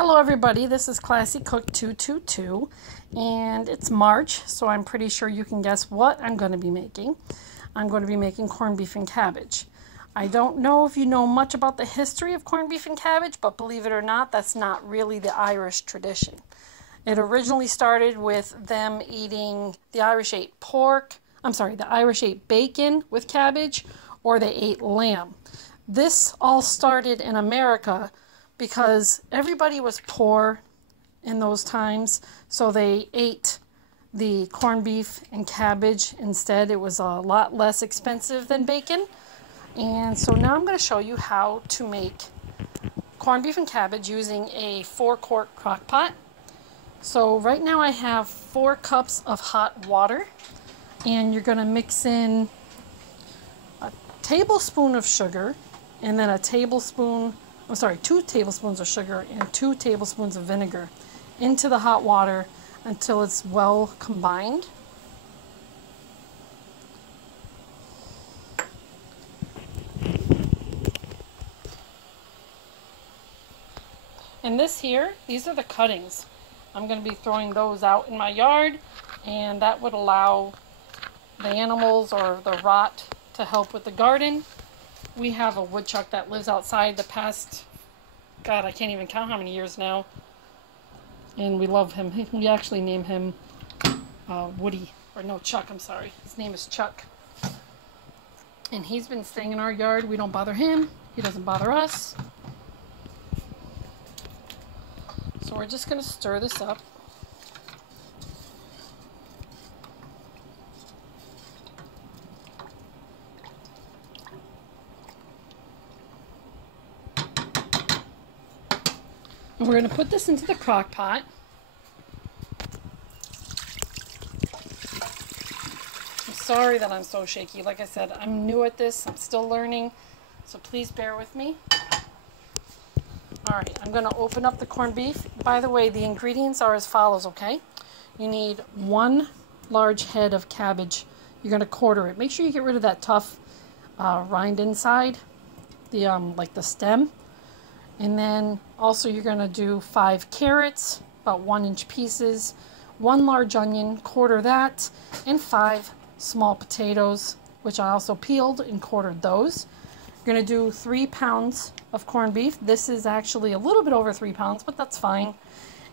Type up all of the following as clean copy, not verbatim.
Hello everybody, this is Classy Cook 222 and it's March, so I'm pretty sure you can guess what I'm going to be making. I'm going to be making corned beef and cabbage. I don't know if you know much about the history of corned beef and cabbage, but believe it or not, that's not really the Irish tradition. It originally started with them eating, the Irish ate bacon with cabbage, or they ate lamb. This all started in America because everybody was poor in those times, so they ate the corned beef and cabbage instead. It was a lot less expensive than bacon. And so now I'm going to show you how to make corned beef and cabbage using a 4-quart crock pot. So right now I have 4 cups of hot water, and you're going to mix in a tablespoon of sugar and then 2 tablespoons of sugar and 2 tablespoons of vinegar into the hot water until it's well combined. And these are the cuttings. I'm going to be throwing those out in my yard, and that would allow the animals or the rot to help with the garden. We have a woodchuck that lives outside the past, God, I can't even count how many years now. And we love him. We actually name him Woody. Or no, Chuck, I'm sorry. His name is Chuck. And he's been staying in our yard. We don't bother him. He doesn't bother us. So we're just going to stir this up. And we're going to put this into the crock pot. I'm sorry that I'm so shaky. Like I said, I'm new at this. I'm still learning. So please bear with me. Alright, I'm going to open up the corned beef. By the way, the ingredients are as follows, okay? You need 1 large head of cabbage. You're going to quarter it. Make sure you get rid of that tough rind inside, like the stem. And then also you're going to do 5 carrots, about 1-inch pieces, 1 large onion, quarter that, and 5 small potatoes, which I also peeled and quartered those. You're going to do 3 pounds of corned beef. This is actually a little bit over 3 pounds, but that's fine.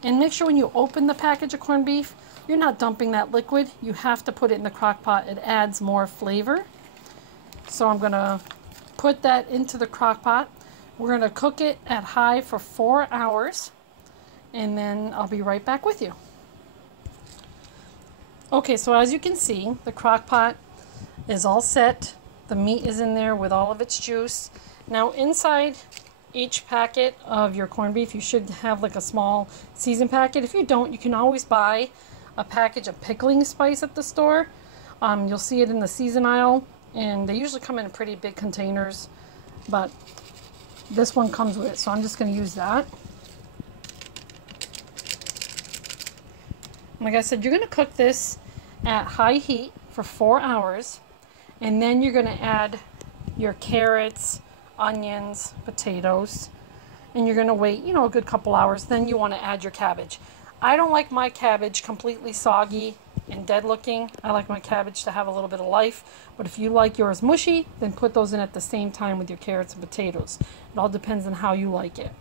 And make sure when you open the package of corned beef, you're not dumping that liquid. You have to put it in the crock pot. It adds more flavor. So I'm going to put that into the crock pot. We're going to cook it at high for 4 hours, and then I'll be right back with you. Okay, so as you can see, the crock pot is all set. The meat is in there with all of its juice. Now inside each packet of your corned beef, you should have like a small season packet. If you don't, you can always buy a package of pickling spice at the store. You'll see it in the season aisle, and they usually come in pretty big containers, but this one comes with it, so I'm just going to use that. Like I said, you're going to cook this at high heat for 4 hours, and then you're going to add your carrots, onions, potatoes, and you're going to wait, a good couple hours. Then you want to add your cabbage. I don't like my cabbage completely soggy and dead looking. I like my cabbage to have a little bit of life, but if you like yours mushy, then put those in at the same time with your carrots and potatoes. It all depends on how you like it.